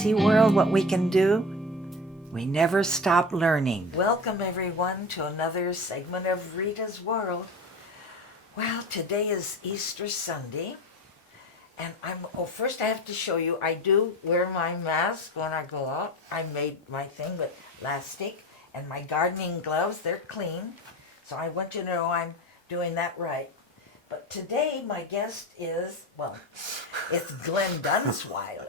See, world, what we can do? We never stop learning. Welcome, everyone, to another segment of Rita's World. Well, today is Easter Sunday, and first I have to show you, I do wear my mask when I go out. I made my thing with elastic, and my gardening gloves, they're clean. So I want you to know I'm doing that right. But today my guest is, it's Glen Dunzweiler.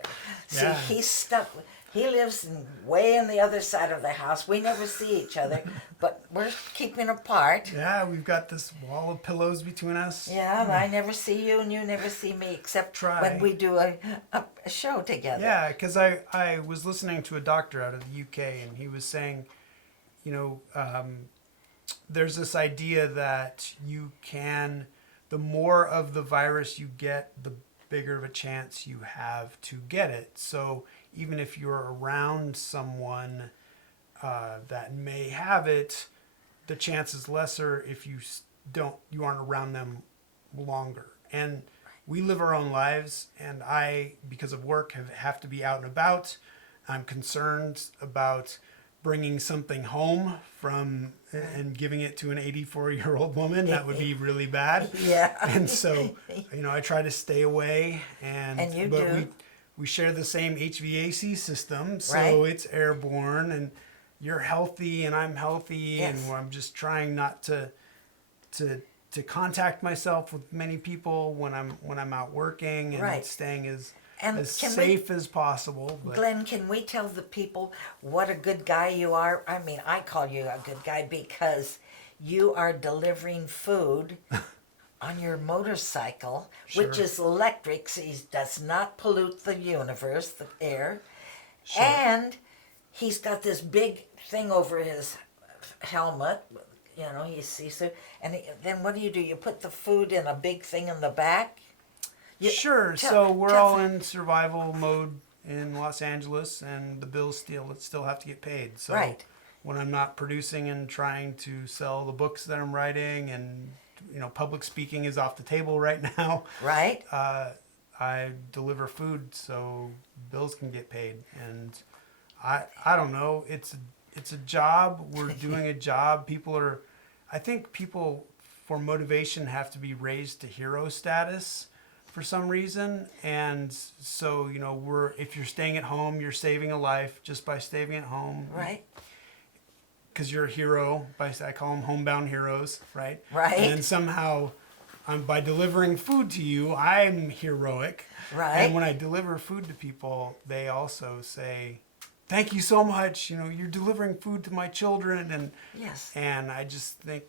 See, Yeah. he's stuck. He lives way on the other side of the house. We never see each other, but we're keeping apart. Yeah, we've got this wall of pillows between us. Yeah, and I never see you and you never see me, except when we do a show together. Yeah, because I was listening to a doctor out of the UK, and he was saying, there's this idea that the more of the virus you get, the bigger of a chance you have to get it. So even if you're around someone that may have it, the chance is lesser if you aren't around them longer. And we live our own lives, and I, because of work, have to be out and about. I'm concerned about bringing something home and giving it to an 84-year-old woman. That would be really bad. Yeah. And so, I try to stay away. And you but do. We share the same HVAC system, so Right. it's airborne, and you're healthy and I'm healthy, Yes. and I'm just trying not to contact myself with many people when I'm out working, and Right. staying as And safe as possible. But Glenn, can we tell the people what a good guy you are? I mean, I call you a good guy because you are delivering food on your motorcycle, which Sure. is electric, so he does not pollute the universe, the air. Sure. And he's got this big thing over his helmet, he sees it. And then what do? You put the food in a big thing in the back? Sure. So we're all in survival mode in Los Angeles, and the bills still have to get paid. So Right. when I'm not producing and trying to sell the books that I'm writing, and public speaking is off the table right now. Right. I deliver food so bills can get paid, and I don't know. It's a job. We're doing a job. I think people for motivation have to be raised to hero status for some reason, and so if you're staying at home, you're saving a life just by staying at home, Right. because you're a hero. I call them homebound heroes, right? Right. And then somehow, by delivering food to you, I'm heroic. Right. And when I deliver food to people, they also say, "Thank you so much. You're delivering food to my children," and Yes. and I just think,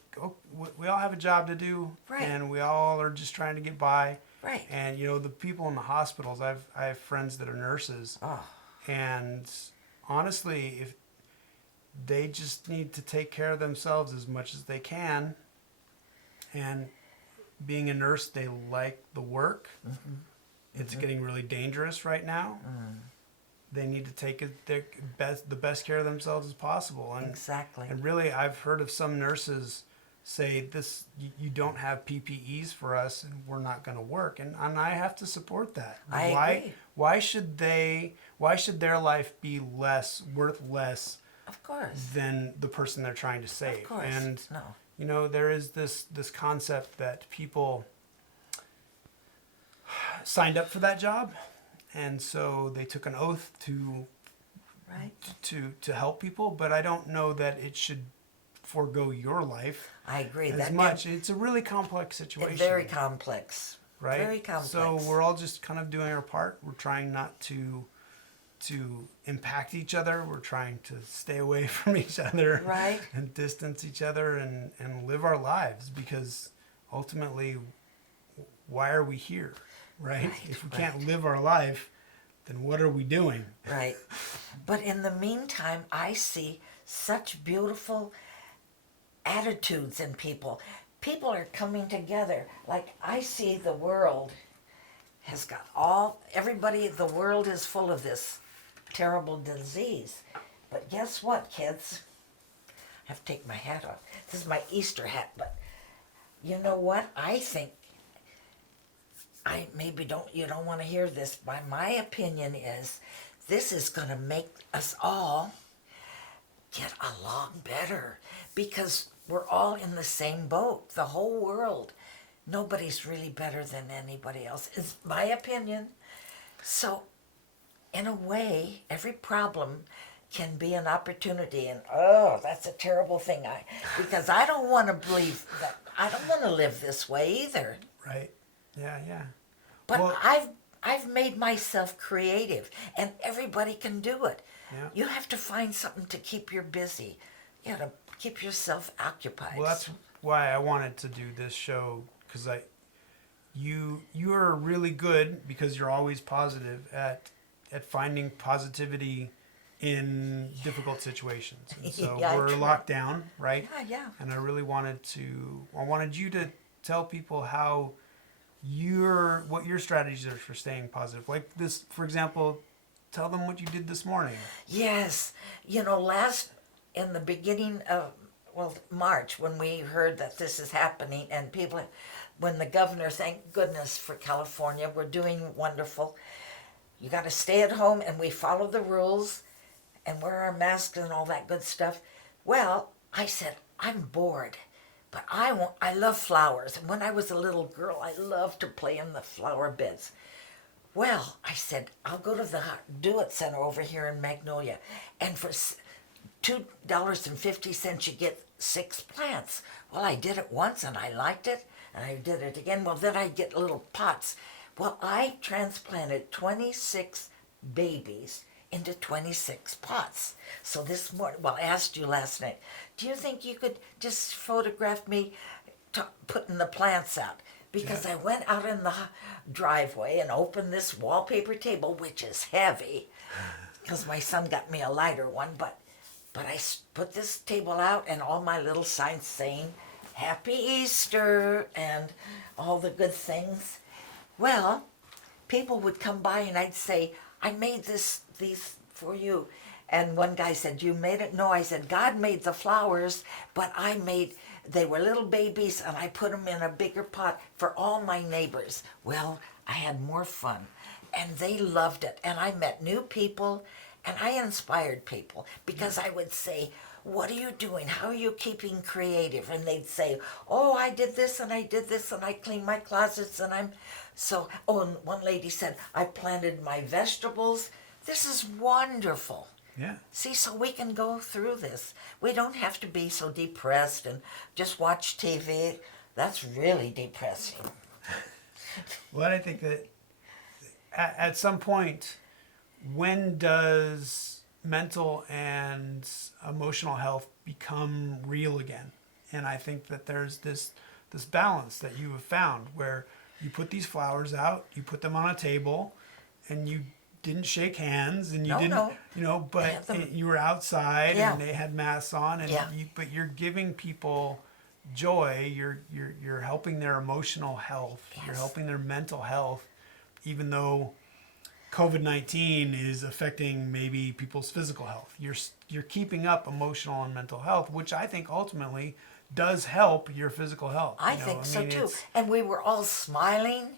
we all have a job to do, Right. and we all are just trying to get by. Right. And the people in the hospitals, I have friends that are nurses, Oh. and honestly, if they just need to take care of themselves as much as they can, and being a nurse, they like the work. Mm-hmm. It's getting really dangerous right now. They need to take the best care of themselves as possible. And Exactly. And really, I've heard of some nurses say, you don't have PPEs for us, and we're not going to work. And I have to support that. I agree. Why should their life be worth less Of course. than the person they're trying to save? Of course. And No. there is this concept that people signed up for that job, and so they took an oath to Right. to help people, but I don't know that it should forego your life I agree. as much. It's a really complex situation. It's very complex. right? Very complex. So we're all just kind of doing our part. We're trying not to impact each other. We're trying to stay away from each other, Right. and distance each other, and live our lives, because ultimately, why are we here, right? Right, If we right. can't live our life, then what are we doing? Right. But in the meantime, I see such beautiful attitudes in people. People are coming together. Like, I see the world has got the world is full of this terrible disease. But guess what, kids? I have to take my hat off. This is my Easter hat, but you know what? I think you don't want to hear this, but my opinion is this is going to make us all get along better because we're all in the same boat, the whole world. Nobody's really better than anybody else, is my opinion. So, in a way, every problem can be an opportunity, and oh, that's a terrible thing. Because I don't want to believe that. I don't want to live this way either. Right. Yeah, yeah. But Well, I've made myself creative, and everybody can do it. yeah. You have to find something to keep you busy. You know, to keep yourself occupied. Well, that's why I wanted to do this show, because you are really good, because you're always positive at finding positivity in difficult situations. And so Yeah, I we're try. locked down, right? Yeah. And I really wanted you to tell people how what your strategies are for staying positive. Like this, for example, tell them what you did this morning. Yes. In the beginning of, March, when we heard that this is happening, and when the governor, thank goodness for California, we're doing wonderful. You got to stay at home, and we follow the rules and wear our masks and all that good stuff. Well, I said, I'm bored, but I love flowers. And when I was a little girl, I loved to play in the flower beds. Well, I said, I'll go to the Do It Center over here in Magnolia, and for $2.50 you get 6 plants. Well, I did it once and I liked it, and I did it again. Well, then I get little pots. Well, I transplanted 26 babies into 26 pots. So this morning, I asked you last night, do you think you could just photograph me putting the plants out? Because I went out in the driveway and opened this wallpaper table, which is heavy, because my son got me a lighter one, but I put this table out and all my little signs saying, Happy Easter, and all the good things. Well, people would come by and I'd say, I made these for you. And one guy said, you made it? No, I said, God made the flowers, but they were little babies, and I put them in a bigger pot for all my neighbors. Well, I had more fun, and they loved it. And I met new people, and I inspired people, because I would say, what are you doing? How are you keeping creative? And they'd say, oh, I did this, and I did this, and I cleaned my closets, and and one lady said, I planted my vegetables. This is wonderful. Yeah. See, so we can go through this. We don't have to be so depressed and just watch TV. That's really depressing. Well, I think that at some point, when does mental and emotional health become real again? And I think that there's this balance that you have found, where you put these flowers out, you put them on a table, and you didn't shake hands, and you didn't, but you were outside, and they had masks on, and but you're giving people joy. You're helping their emotional health. Yes. You're helping their mental health, even though COVID-19 is affecting maybe people's physical health. You're keeping up emotional and mental health, which I think ultimately does help your physical health. I think so too. And we were all smiling.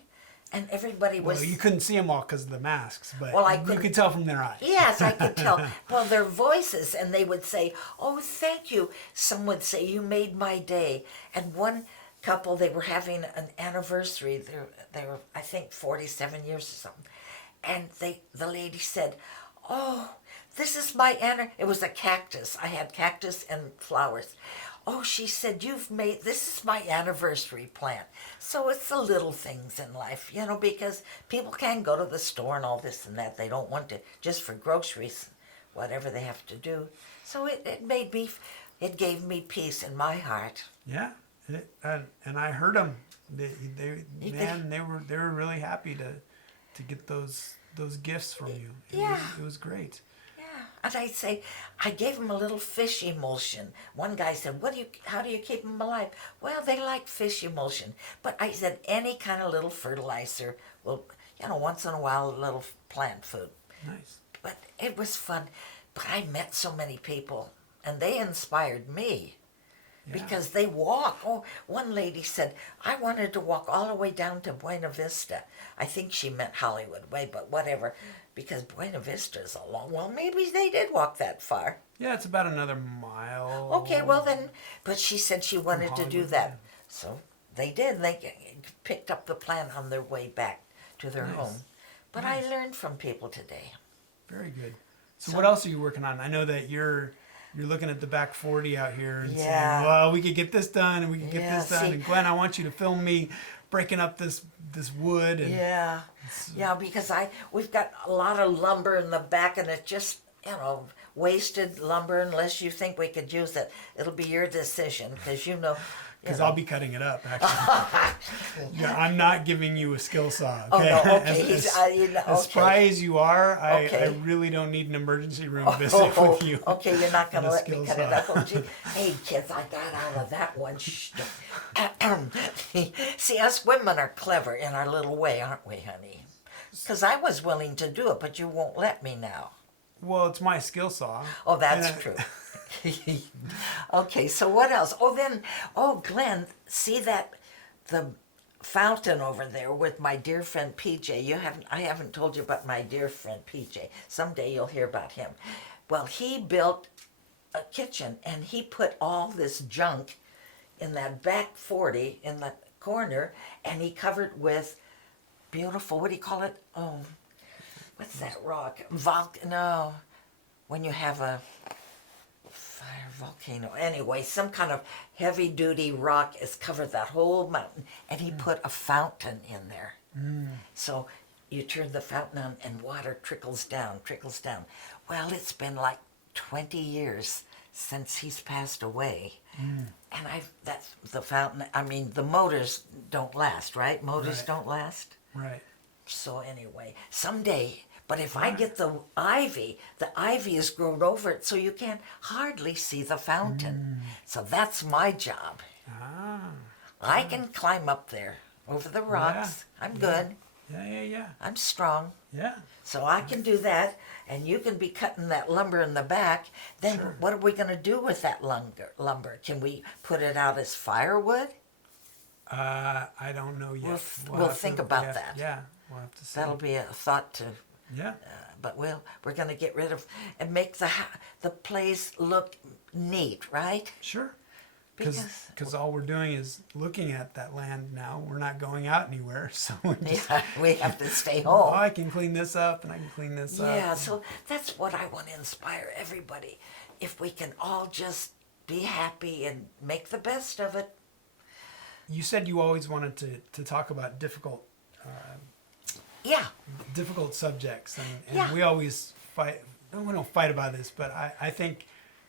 And everybody was... Well, you couldn't see them all because of the masks, but you could tell from their eyes. Yes, I could tell. Well, their voices, and they would say, oh, thank you. Some would say, you made my day. And one couple, they were having an anniversary. They were, I think, 47 years or something. And the lady said, oh, this is my it was a cactus. I had cactus and flowers. Oh, she said, this is my anniversary plant. So it's the little things in life, because people can go to the store and all this and that. They don't want to, just for groceries, whatever they have to do. So it gave me peace in my heart. Yeah, and I heard them. They were really happy to get those gifts from you. It was great. And I'd say, I gave them a little fish emulsion. One guy said, how do you keep them alive? Well, they like fish emulsion. But I said, any kind of little fertilizer will, once in a while, a little plant food. Nice. But it was fun. But I met so many people, and they inspired me. because they walk. Oh, one lady said, I wanted to walk all the way down to Buena Vista. I think she meant Hollywood Way, but whatever, because Buena Vista is a long, well, maybe they did walk that far. Yeah, it's about another mile. Okay, well then, but she said she wanted to do Hollywood, that. yeah. So they did. They picked up the plan on their way back to their Nice. home. But Nice. I learned from people today. Very good. So, So- what else are you working on? I know that you're looking at the back 40 out here and Yeah. saying, well, we could get this done and we could get Yeah, this done. see- And Glenn, I want you to film me breaking up this wood. And Yeah, yeah, because we've got a lot of lumber in the back, and it just, wasted lumber. Unless you think we could use it, it'll be your decision, because Because I'll be cutting it up, actually. Yeah, I'm not giving you a skill saw. Oh Okay? no, okay, As spry as you are, I Okay. really don't need an emergency room visit with you. Okay, you're not gonna and a let me skill cut it saw. up. Oh, gee. Hey kids, I got out of that one. Shh. See, us women are clever in our little way, aren't we, honey? Because I was willing to do it, but you won't let me now. Well, it's my skill saw. Oh, that's And I- true. Okay, so what else? Glenn, see the fountain over there with my dear friend PJ. I haven't told you about my dear friend PJ. Someday you'll hear about him. Well, he built a kitchen, and he put all this junk in that back 40 in the corner, and he covered with beautiful, what do you call it? Oh, what's that rock? No, when you have a fire volcano. Anyway, some kind of heavy duty rock has covered that whole mountain, and he put a fountain in there. So you turn the fountain on and water trickles down, trickles down. Well, it's been like 20 years since he's passed away. And that's the fountain. I mean, the motors don't last, right? Motors Right. don't last. Right. So anyway, someday, but if I get the ivy has grown over it, so you can hardly see the fountain. So that's my job. Ah. I can climb up there over the rocks. I'm good. Yeah. I'm strong. Yeah. So I can do that, and you can be cutting that lumber in the back. Then Sure. what are we going to do with that lumber? Can we put it out as firewood? I don't know yet. We'll have think to- about we have- that. Yeah, we'll have to see. That'll be a thought to. Yeah. But we're going to get rid of and make the place look neat, right? Sure. Because- Because all we're doing is looking at that land now. We're not going out anywhere. So we're just, Yeah, we have to stay oh, home. I can clean this up and I can clean this up. Yeah, so that's what I want to inspire everybody. If we can all just be happy and make the best of it. You said you always wanted to talk about difficult Yeah, subjects, and Yeah. we always fight. We don't fight about this, but I think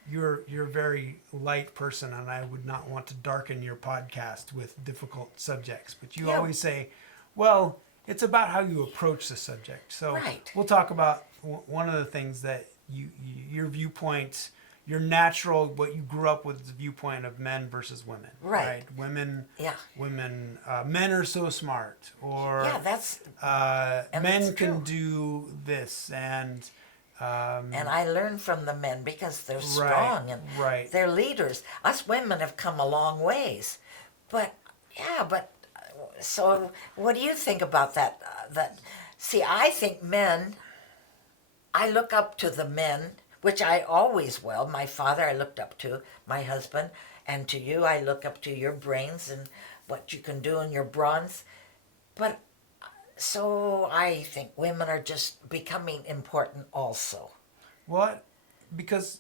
you're a very light person, and I would not want to darken your podcast with difficult subjects. But you Yeah. always say, well, it's about how you approach the subject. So Right. we'll talk about one of the things that your viewpoint, your natural, what you grew up with, is the viewpoint of men versus women. Right. Women. Yeah. Women. Men are so smart, or yeah, that's and men that's can true. do this, and and I learn from the men because they're strong and right. they're leaders. Us women have come a long ways, so what do you think about that? See, I think men. I look up to the men, which I always will. My father, I looked up to. My husband, and to you, I look up to your brains and what you can do in your bronze. But so I think women are just becoming important also. What? Because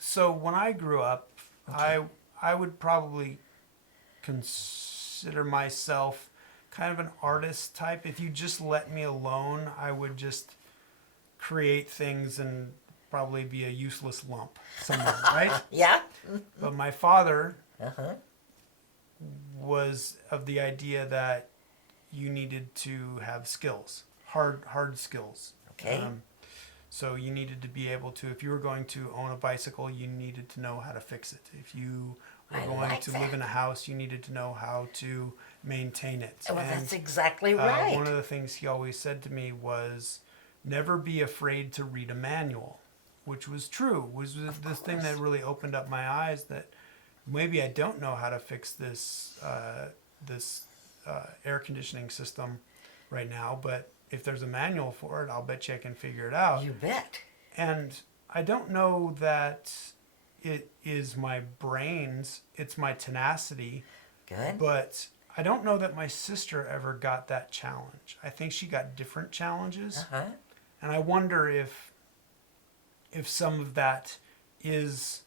so when I grew up, Okay. I would probably consider myself kind of an artist type. If you just let me alone, I would just create things and probably be a useless lump somewhere, right? Yeah? But my father Uh-huh. was of the idea that you needed to have skills, hard skills. Okay. So you needed to be able to, if you were going to own a bicycle, you needed to know how to fix it. If you were I going like to that. live in a house, you needed to know how to maintain it. Well, And, that's exactly right. one of the things he always said to me was, never be afraid to read a manual, which was true. Was the thing that course. really opened up my eyes, that maybe I don't know how to fix this air conditioning system right now, but if there's a manual for it, I'll bet you I can figure it out. You bet. And I don't know that it is my brains, it's my tenacity. Good. But I don't know that my sister ever got that challenge. I think she got different challenges. Uh-huh. And I wonder if some of that is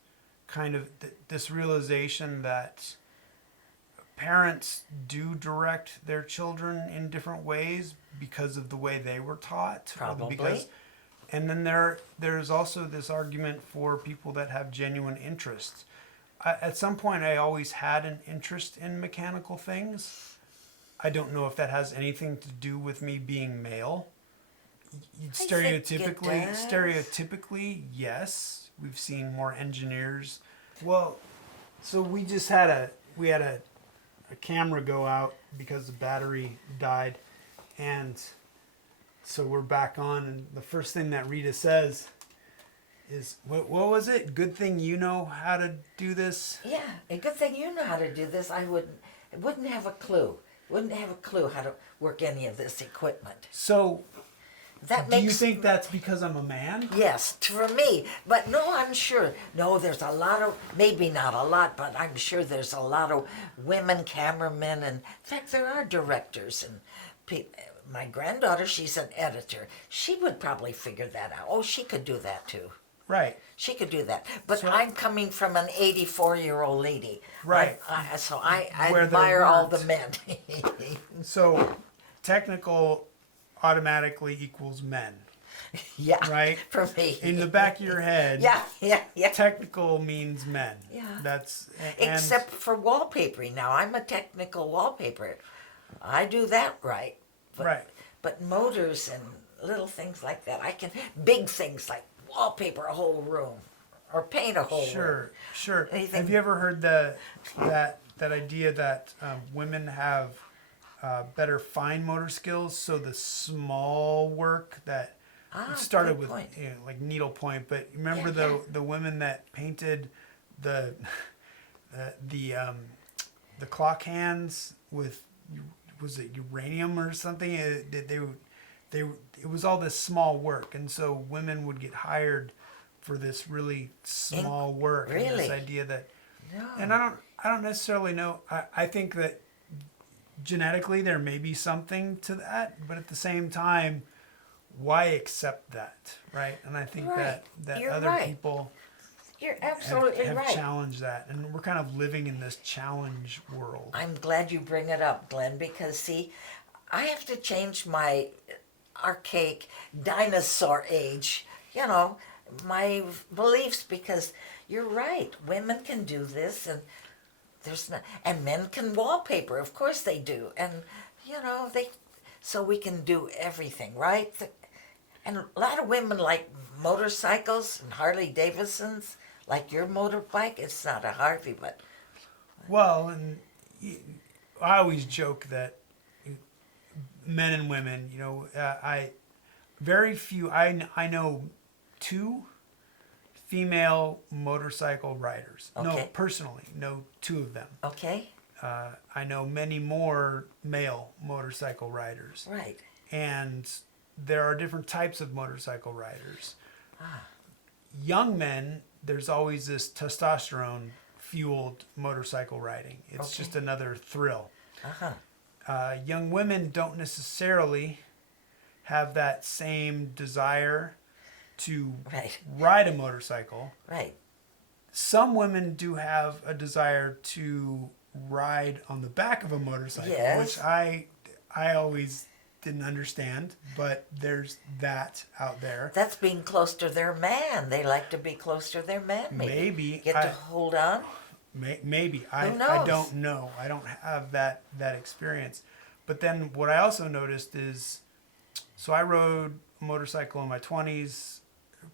kind of this realization that parents do direct their children in different ways because of the way they were taught. Probably. And then there's also this argument for people that have genuine interests. At some point, I always had an interest in mechanical things. I don't know if that has anything to do with me being male. Stereotypically, yes. We've seen more engineers. Well, so we just had a camera go out because the battery died, and so we're back on. And the first thing that Reita says is, what was it? Good thing you know how to do this. Yeah, a good thing you know how to do this. I wouldn't have a clue. Wouldn't have a clue how to work any of this equipment. So, do you think that's because I'm a man? Yes, for me. But no, I'm sure. No, there's a lot of, maybe not a lot, but I'm sure there's a lot of women cameramen. And in fact, there are directors. And my granddaughter, she's an editor. She would probably figure that out. Oh, she could do that too. Right. She could do that. But I'm coming from an 84-year-old lady. Right. So I admire all the men. So, technical automatically equals men. Yeah. Right? For me. In the back of your head. Yeah. Technical means men. Yeah. Except for wallpapering. Now, I'm a technical wallpaper. I do that right. Right. But motors and little things like that, I can, big things like wallpaper a whole room or paint a whole room. Sure. Anything. Have you ever heard that idea that women have better fine motor skills? So the small work that started with like needlepoint, but remember the women that painted the clock hands with, was it uranium or something? It was all this small work, and so women would get hired for this really small work. Really? And this idea that, No. and I don't necessarily know. I think that genetically there may be something to that, but at the same time, why accept that, right? And I think that You're other right. people You're absolutely have right. challenged that, and we're kind of living in this challenge world. I'm glad you bring it up, Glenn, because see, I have to change my archaic dinosaur age, my beliefs, because you're right. Women can do this, and and men can wallpaper. Of course they do, and so we can do everything, right? And a lot of women like motorcycles and Harley Davidsons, like your motorbike. It's not a Harley, but well, and I always joke that men and women, I know 2 female motorcycle riders. Okay. No, personally, know 2 of them. okay, I know many more male motorcycle riders. right. And there are different types of motorcycle riders. Young men, there's always this testosterone fueled motorcycle riding. It's just another thrill. Young women don't necessarily have that same desire to ride a motorcycle. Right. Some women do have a desire to ride on the back of a motorcycle, Yes. which I always didn't understand, but there's that out there. That's being close to their man. They like to be close to their man. Maybe. Get to hold on. Maybe. Who I knows? don't know. I don't have that experience. But then what I also noticed is, so I rode a motorcycle in my 20s,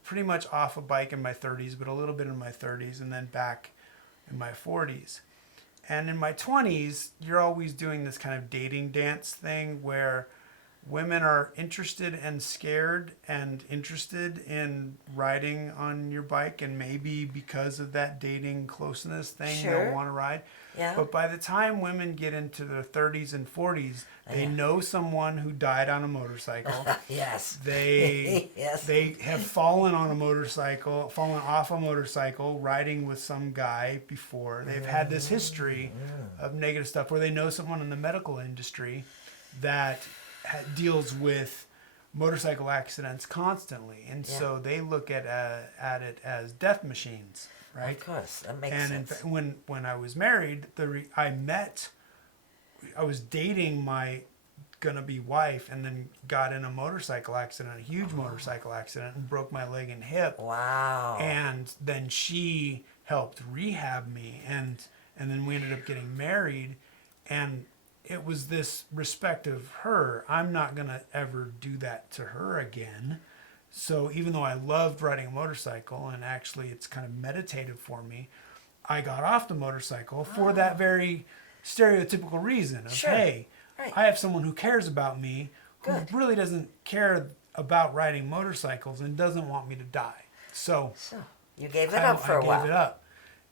pretty much off a bike in my 30s, but a little bit in my 30s, and then back in my 40s. And in my 20s, you're always doing this kind of dating dance thing where women are interested and scared and interested in riding on your bike, and maybe because of that dating closeness thing, Sure. they'll want to ride. Yeah. But by the time women get into their 30s and 40s, they Yeah. know someone who died on a motorcycle. Yes. They Yes. they have fallen off a motorcycle, riding with some guy before. They've had this history of negative stuff, where they know someone in the medical industry that deals with motorcycle accidents constantly, and Yeah. so they look at it as death machines, right? Of course, that makes And sense. in fact, when I was married, I was dating my gonna be wife, and then got in a motorcycle accident, a huge motorcycle accident, and broke my leg and hip. Wow. And then she helped rehab me, and then we ended up getting married, and it was this respect of her. I'm not gonna ever do that to her again. So even though I loved riding a motorcycle, and actually it's kind of meditative for me, I got off the motorcycle for that very stereotypical reason of, Sure. hey, Right. I have someone who cares about me, who Good. really doesn't care about riding motorcycles and doesn't want me to die. So So you gave it up for a I while. gave it up.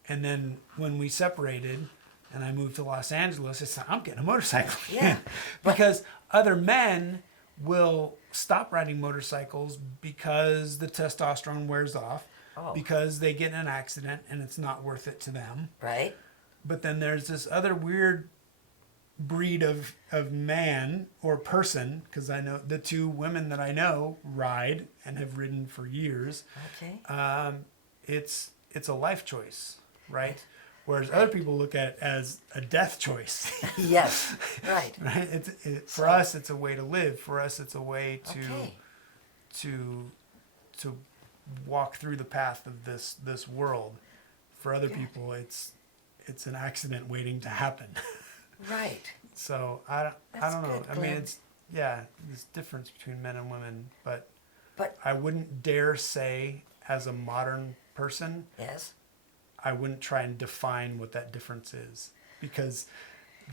And then when we separated and I moved to Los Angeles, it's like, I'm getting a motorcycle. Yeah. Because other men will stop riding motorcycles because the testosterone wears off, Oh. because they get in an accident and it's not worth it to them. Right? But then there's this other weird breed of man or person, because I know the two women that I know ride and have ridden for years. Okay. It's a life choice, right? Whereas other people look at it as a death choice. Yes. Right. Right? For us, it's a way to live. For us, it's a way Okay. to walk through the path of this world. For other Good. people, it's an accident waiting to happen. Right. So I That's don't know. good, I mean, Glenn. it's there's difference between men and women, but But I wouldn't dare say, as a modern person, yes. I wouldn't try and define what that difference is, because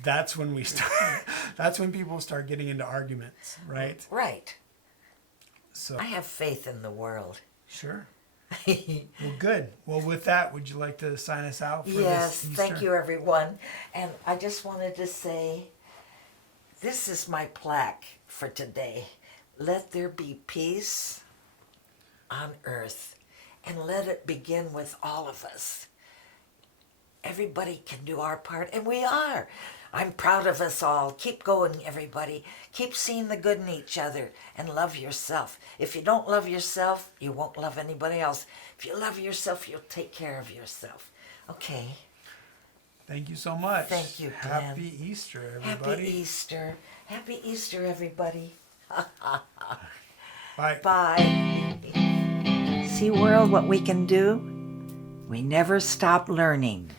that's when we start. That's when people start getting into arguments, right? Right. So I have faith in the world. sure. Well, good. Well, with that, would you like to sign us out for Yes, this thank Easter? you, everyone. And I just wanted to say, this is my plaque for today. Let there be peace on earth, and let it begin with all of us. Everybody can do our part, and we are. I'm proud of us all. Keep going, everybody. Keep seeing the good in each other, and love yourself. If you don't love yourself, you won't love anybody else. If you love yourself, you'll take care of yourself. Okay. Thank you so much. Thank you, Glenn. Happy Easter, everybody. Happy Easter. Happy Easter, everybody. Bye. Bye. See, world, what we can do? We never stop learning.